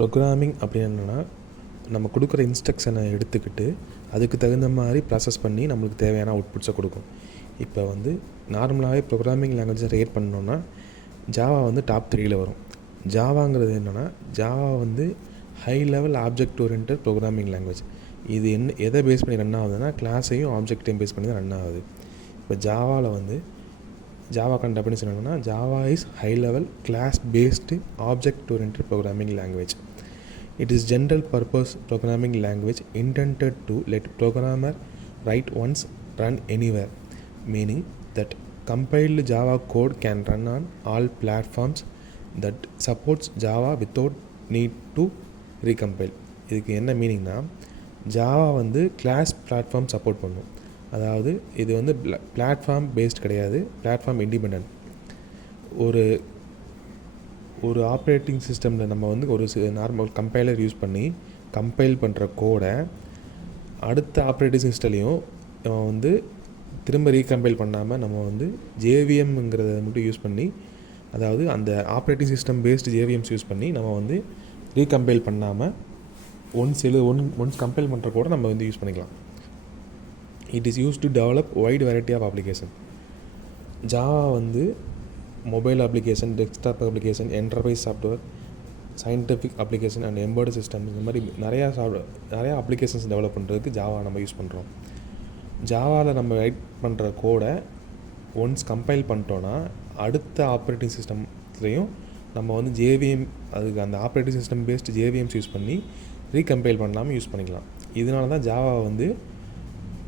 Programming அப்படின்னு என்னென்னா, நம்ம கொடுக்குற இன்ஸ்ட்ரக்ஷனை எடுத்துக்கிட்டு அதுக்கு தகுந்த மாதிரி ப்ராசஸ் பண்ணி நம்மளுக்கு தேவையான அவுட்புட்ஸை கொடுக்கும். இப்போ வந்து நார்மலாகவே ப்ரோக்ராமிங் லாங்குவேஜை ரேட் பண்ணோன்னா ஜாவா வந்து டாப் 3ல் வரும். ஜாவாங்கிறது என்னென்னா, ஜாவா வந்து high level object oriented programming language. இது எதை பேஸ் பண்ணி ரன் ஆகுதுன்னா, கிளாஸையும் ஆப்ஜெக்டையும் பேஸ் பண்ணி தான் ரன் ஆகுது. இப்போ ஜாவாவில் வந்து ஜாவாக்கான டெஃபினிஷன் என்னென்னா, Java is high level class based object oriented programming language. It is general purpose programming language intended to let programmer write once, run anywhere, meaning that compiled Java code can run on all platforms that supports Java without need to recompile. இதுக்கு என்ன மீனிங்னா, Java வந்து class platform support பண்ணும். அதாவது இது வந்து platform paste கிடையாது, platform independent. ஒரு operating சிஸ்டமில் நம்ம வந்து ஒரு நார்மல் கம்பைலர் யூஸ் பண்ணி கம்பைல் பண்ணுற கோடை அடுத்த ஆப்ரேட்டிங் சிஸ்டம்லேயும் நம்ம வந்து திரும்ப ரீகம்பைல் பண்ணாமல் நம்ம வந்து ஜேவிஎம்ங்கிறத மட்டும் யூஸ் பண்ணி, அதாவது அந்த ஆப்ரேட்டிங் சிஸ்டம் பேஸ்டு ஜேவிஎம்ஸ் யூஸ் பண்ணி நம்ம வந்து ரீகம்பைல் பண்ணாமல் ஒன்ஸ் கம்பைல் பண்ணுற கோடை நம்ம வந்து யூஸ் பண்ணிக்கலாம். It is used to develop wide variety of application. Java வந்து mobile application, desktop application, enterprise software, scientific application and embedded system, இந்த மாதிரி நிறையா அப்ளிகேஷன்ஸ் டெவலப் பண்ணுறதுக்கு ஜாவா நம்ம யூஸ் பண்ணுறோம். ஜாவாவில் நம்ம ரைட் பண்ணுற கோடை ஒன்ஸ் கம்பைல் பண்ணிட்டோன்னா அடுத்த ஆப்ரேட்டிங் சிஸ்டம்லேயும் நம்ம வந்து ஜேவிஎம், அதுக்கு அந்த ஆப்ரேட்டிங் சிஸ்டம் பேஸ்டு ஜேவிஎம்ஸ் யூஸ் பண்ணி ரீகம்பைல் பண்ணாமல் யூஸ் பண்ணிக்கலாம். இதனால தான் ஜாவா வந்து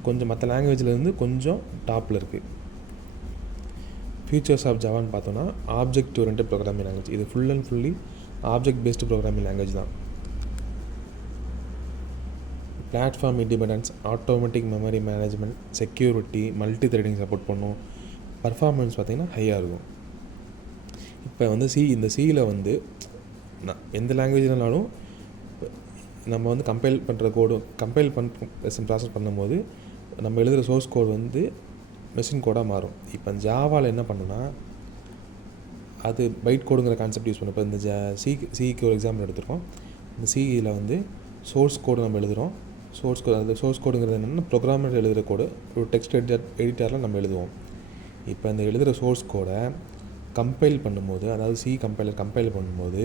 கொஞ்சம் மற்ற லாங்குவேஜ்லேருந்து கொஞ்சம் டாப்பில் இருக்குது. ஃபியூச்சர்ஸ் ஆஃப் ஜாவான்னு பார்த்தோன்னா, ஆப்ஜெக்ட் ஓரியன்டட் ப்ரோக்ராமிங் லாங்குவேஜ். இது full and fully object based programming language தான். Platform independence, automatic memory management, security, multi threading support பண்ணும். பர்ஃபார்மன்ஸ் பார்த்திங்கன்னா ஹையாக இருக்கும். இப்போ வந்து இந்த சியில் வந்து எந்த லாங்குவேஜ்னாலும் நம்ம வந்து கம்பைல் பண்ணுற கோடு ப்ராசஸ் பண்ணும்போது நம்ம எழுதுகிற சோர்ஸ் கோடு வந்து மெஷின் கோடாக மாறும். இப்போ ஜாவாவில் என்ன பண்ணுன்னா, அது பைட் கோடுங்கிற கான்செப்ட் யூஸ் பண்ணும். இப்போ இந்த சிக்கு ஒரு எக்ஸாம்பிள் எடுத்துருக்கோம். இந்த சியில் வந்து சோர்ஸ் கோடு நம்ம எழுதுகிறோம். சோர்ஸ் கோடுங்கிறது என்னென்னா, ப்ரோக்ராமர் எழுதுகிற கோடு ஒரு டெக்ஸ்ட் எடிட்டரில் நம்ம எழுதுவோம். இப்போ இந்த எழுதுகிற சோர்ஸ் கோடை கம்பைல் பண்ணும்போது, அதாவது கம்பைல் பண்ணும்போது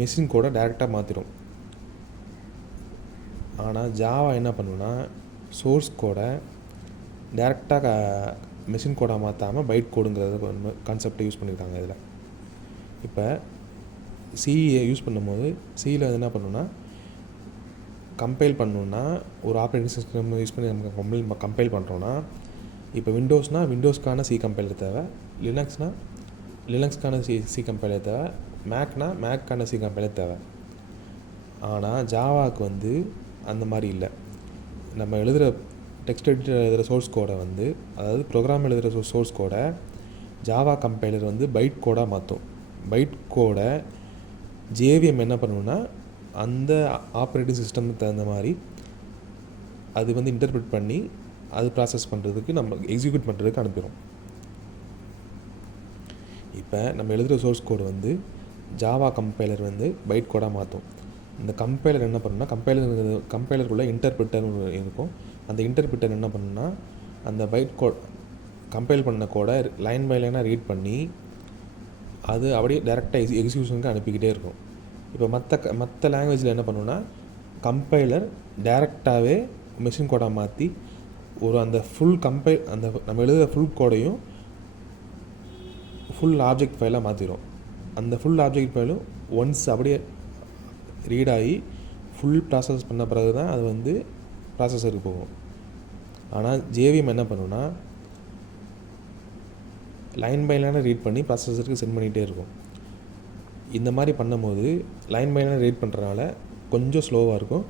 மெஷின் கோடை டேரெக்டாக மாற்றிடும். ஆனால் ஜாவா என்ன பண்ணுன்னா, சோர்ஸ் கோடை டேரெக்டாக மெஷின் கோடாக மாற்றாமல் பைட் கோடுங்கிறது கான்செப்டை யூஸ் பண்ணியிருக்காங்க இதில். இப்போ சியை யூஸ் பண்ணும்போது சியில் என்ன பண்ணுன்னா, கம்பைல் பண்ணணுன்னா ஒரு ஆப்ரேட்டிங் சிஸ்டம் யூஸ் பண்ணி நம்ம கம்பைல் பண்ணுறோன்னா, இப்போ விண்டோஸ்னால் விண்டோஸ்க்கான சி கம்பைலர் தேவை, லினக்ஸ்க்கான சி கம்பைலர் தேவை, மேக்கான சி கம்பைலர் தேவை. ஆனால் ஜாவாவுக்கு வந்து அந்த மாதிரி இல்லை. நம்ம எழுதுகிற டெக்ஸ்ட் எடிட்டர் எழுதுகிற சோர்ஸ் கோடை வந்து, அதாவது ப்ரோக்ராம் எழுதுகிற சோர்ஸ் கோடை ஜாவா கம்பைலர் வந்து பைட் கோடாக மாற்றும். பைட் கோடை ஜேவிஎம் என்ன பண்ணுன்னா, அந்த ஆப்ரேட்டிங் சிஸ்டமுக்கு தகுந்த மாதிரி அது வந்து இன்டர்பிரட் பண்ணி அது ப்ராசஸ் பண்ணுறதுக்கு நம்ம எக்ஸிக்யூட் பண்ணுறதுக்கு அனுப்பிடும். இப்போ நம்ம எழுதுகிற சோர்ஸ் கோடு வந்து ஜாவா கம்பைலர் வந்து பைட் கோடாக மாற்றும். இந்த கம்பைலர் என்ன பண்ணுன்னா, கம்பைலருக்குள்ளே இன்டர்பிரிட்டர் இருக்கும். அந்த இன்டர்பிரிட்டர் என்ன பண்ணுன்னா, அந்த பைட் கோட் கம்பைல் பண்ண கோடை லைன் பை லைனாக ரீட் பண்ணி அது அப்படியே டேரெக்டாக எக்ஸிக்யூஷனுக்கு அனுப்பிக்கிட்டே இருக்கும். இப்போ மற்ற லாங்குவேஜில் என்ன பண்ணுன்னா, கம்பைலர் டேரெக்டாகவே மெஷின் கோடாக மாற்றி அந்த நம்ம எழுதுகிற ஃபுல் கோடையும் ஃபுல் ஆப்ஜெக்ட் ஃபைலாக மாற்றிடும். அந்த ஃபுல் ஆப்ஜெக்ட் ஃபைலும் ஒன்ஸ் அப்படியே ரீட் ஆகி ஃபுல் ப்ராசஸ் பண்ண பிறகு தான் அது வந்து ப்ராசஸருக்கு போகும். ஆனால் ஜேவிஎம் என்ன பண்ணுன்னா, லைன் பை லைனாக ரீட் பண்ணி ப்ராசஸருக்கு சென்ட் பண்ணிகிட்டே இருக்கும். இந்த மாதிரி பண்ணும்போது லைன் பை லைனாக ரீட் பண்ணுறதுனால கொஞ்சம் ஸ்லோவாக இருக்கும்.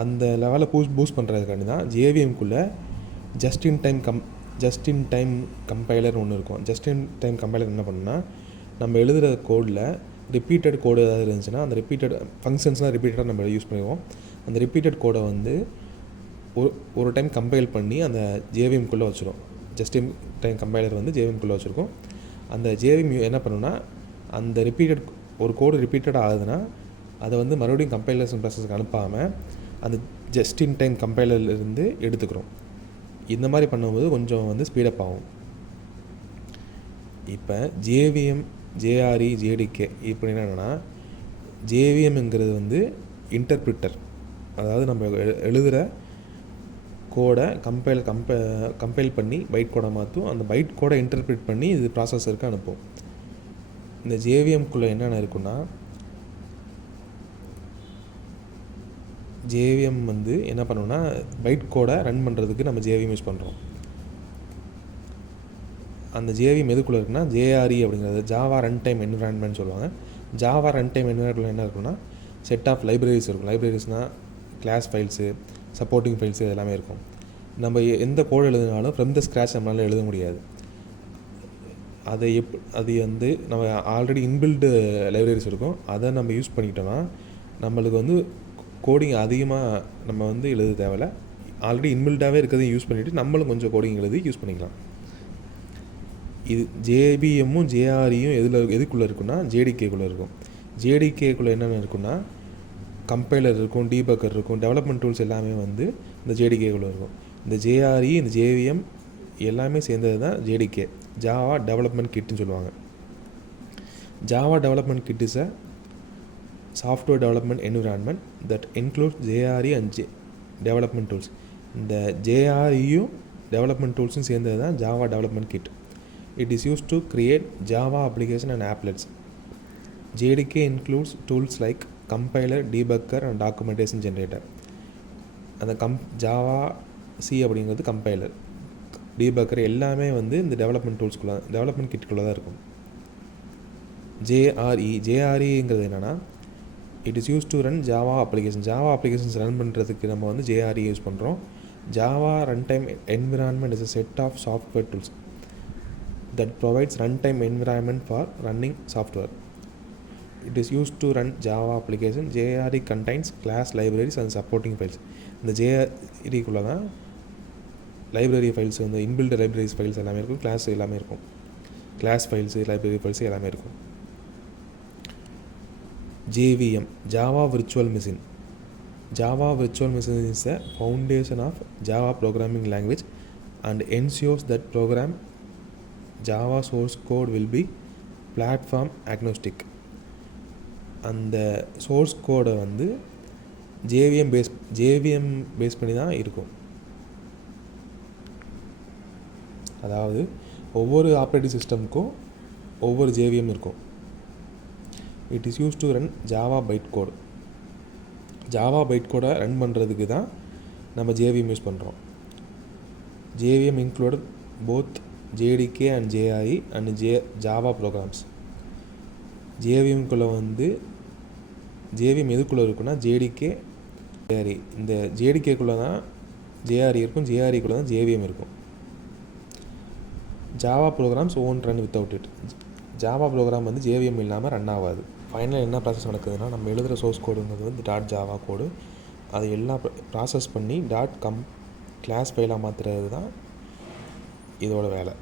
அந்த லெவலில் பூஸ்ட் பண்ணுறதுக்காண்டி தான் ஜேவிஎம்குள்ளே ஜஸ்ட் இன் டைம் கம்பைலர் ஒன்று இருக்கும். ஜஸ்ட் இன் டைம் கம்பைலர் என்ன பண்ணுன்னா, நம்ம எழுதுகிற கோடில் ரிப்பீட்டட் கோடு ஏதாவது இருந்துச்சுன்னா, அந்த ரிப்பீட்டட் ஃபங்க்ஷன்ஸ்லாம் ரிப்பீட்டடாக நம்ம யூஸ் பண்ணுவோம். அந்த ரிப்பீட்டட் கோடை வந்து ஒரு டைம் கம்பைல் பண்ணி அந்த ஜேவிஎம்குள்ளே வச்சிடும். ஜஸ்ட் இன் டைம் கம்பைலர் வந்து ஜேவிஎம்குள்ளே வச்சுருக்கோம். அந்த ஜேவிஎம் என்ன பண்ணுன்னா, அந்த ரிப்பீட்டட் ஒரு கோடு ரிப்பீட்டடாக ஆகுதுன்னா அதை வந்து மறுபடியும் கம்பைலேஷன் ப்ராசஸ்க்கு அனுப்பாமல் அந்த ஜஸ்ட் இன் டைம் கம்பைலர்லேருந்து எடுத்துக்கிறோம். இந்த மாதிரி பண்ணும்போது கொஞ்சம் வந்து ஸ்பீடப் ஆகும். இப்போ ஜேவிஎம், ஜேஆர்இ, ஜேடிகே இப்படின்னா என்னென்னா, ஜேவிஎம்ங்கிறது வந்து இன்டர்பிரிட்டர், அதாவது நம்ம எழுதுகிற கோடை கம்பைல் பண்ணி பைட் கோடை மாற்றும். அந்த பைட் கோடை இன்டர்பிரிட் பண்ணி இது ப்ராசஸருக்கு அனுப்பும். இந்த ஜேவிஎம்குள்ளே என்னென்ன இருக்குன்னா, ஜேவிஎம் வந்து என்ன பண்ணுவோன்னா பைட் கோடை ரன் பண்ணுறதுக்கு நம்ம ஜேவிஎம் யூஸ் பண்ணுறோம். அந்த ஜேவிஎம் எதுக்குள்ளே இருக்குன்னா ஜேஆர்இ அப்படிங்கிறது ஜாவா ரன் டைம் என்விரான்மெண்ட் சொல்லுவாங்க. ஜாவா ரன் டைம் என்விரான்மெண்ட் என்ன இருக்குன்னா செட் ஆஃப் லைப்ரரிஸ் இருக்கும். லைப்ரரிஸ்னால் கிளாஸ் ஃபைல்ஸு, சப்போர்ட்டிங் ஃபைல்ஸு எல்லாமே இருக்கும். நம்ம எந்த கோடு எழுதினாலும் ஃப்ரம் த ஸ்க்ராட்ச் நம்மளால் எழுத முடியாது. அது வந்து நம்ம ஆல்ரெடி இன்பில்டு லைப்ரரிஸ் இருக்கும், அதை நம்ம யூஸ் பண்ணிக்கிட்டோம்னா நம்மளுக்கு வந்து கோடிங் அதிகமாக நம்ம வந்து எழுத தேவையில்லை. ஆல்ரெடி இன்பில்டாகவே இருக்கிறதையும் யூஸ் பண்ணிவிட்டு நம்மளும் கொஞ்சம் கோடிங் எழுதி யூஸ் பண்ணிக்கலாம். இது ஜேபிஎம்மும் ஜேஆர்இயும் எதுக்குள்ளே இருக்குன்னா ஜேடிகேக்குள்ளே இருக்கும். ஜேடிகேக்குள்ளே என்னென்ன இருக்குன்னா கம்பைலர் இருக்கும், டீபக்கர் இருக்கும், டெவலப்மெண்ட் டூல்ஸ் எல்லாமே வந்து இந்த ஜேடிகேக்குள்ளே இருக்கும். இந்த ஜேஆர்இ, இந்த ஜேவிஎம் எல்லாமே சேர்ந்தது தான் ஜேடிகே, ஜாவா டெவலப்மெண்ட் கிட்னு சொல்லுவாங்க. Java development kit is a software development environment that includes JRE and development tools. இந்த ஜேஆர்இயும் டெவலப்மெண்ட் டூல்ஸும் சேர்ந்தது தான் Java development kit. It is used to create Java application and applets. JDK includes tools like compiler, debugger and documentation generator. அந்த Java C அப்படிங்கிறது compiler, டீபக்கர் எல்லாமே வந்து இந்த டெவலப்மெண்ட் டூல்ஸ்குள்ளே, டெவலப்மெண்ட் கிட்டுக்குள்ளே தான் இருக்கும். ஜேஆர்இங்கிறது என்னென்னா it is used to run Java application. Java applications run பண்ணுறதுக்கு நம்ம வந்து ஜேஆர்இ யூஸ் பண்ணுறோம். Java run time environment is a set of software tools that provides runtime environment for running software. It is used to run Java application. JRE contains class libraries and supporting files. இந்த JRE-குள்ளே தான் library files வந்து inbuilt libraries files எல்லாமே இருக்கும், class எல்லாமே இருக்கும், class files, library files எல்லாமே இருக்கும். JVM, Java Virtual Machine. Java Virtual Machine is a foundation of Java programming language and ensures that program Java source code will be platform agnostic. அந்த source கோடை வந்து JVM base பண்ணி தான் இருக்கும். அதாவது ஒவ்வொரு ஆப்ரேட்டிங் சிஸ்டமுக்கும் ஒவ்வொரு ஜேவிஎம் இருக்கும். It is used to run Java byte code. Java byte கோடை ரன் பண்ணுறதுக்கு தான் நம்ம ஜேவிஎம் யூஸ் பண்ணுறோம். JVM include both JDK and JRE and Java programs. JVMக்குள்ளே வந்து JVM எதுக்குள்ளே இருக்குன்னா JDK, JRE. இந்த JDKக்குள்ளே தான் JRE இருக்கும், JREக்குள்ளே தான் JVM இருக்கும். Java programs won't run without it. Java program வந்து JVM இல்லாமல் ரன் ஆகாது. ஃபைனலாக என்ன ப்ராசஸ் நடக்குதுன்னா நம்ம எழுதுகிற சோர்ஸ் கோடுங்கிறது வந்து .java கோடு, அது எல்லாம் ப்ராசஸ் பண்ணி கிளாஸ் ஃபைலாக மாற்றுறது தான் இதோட வேலை.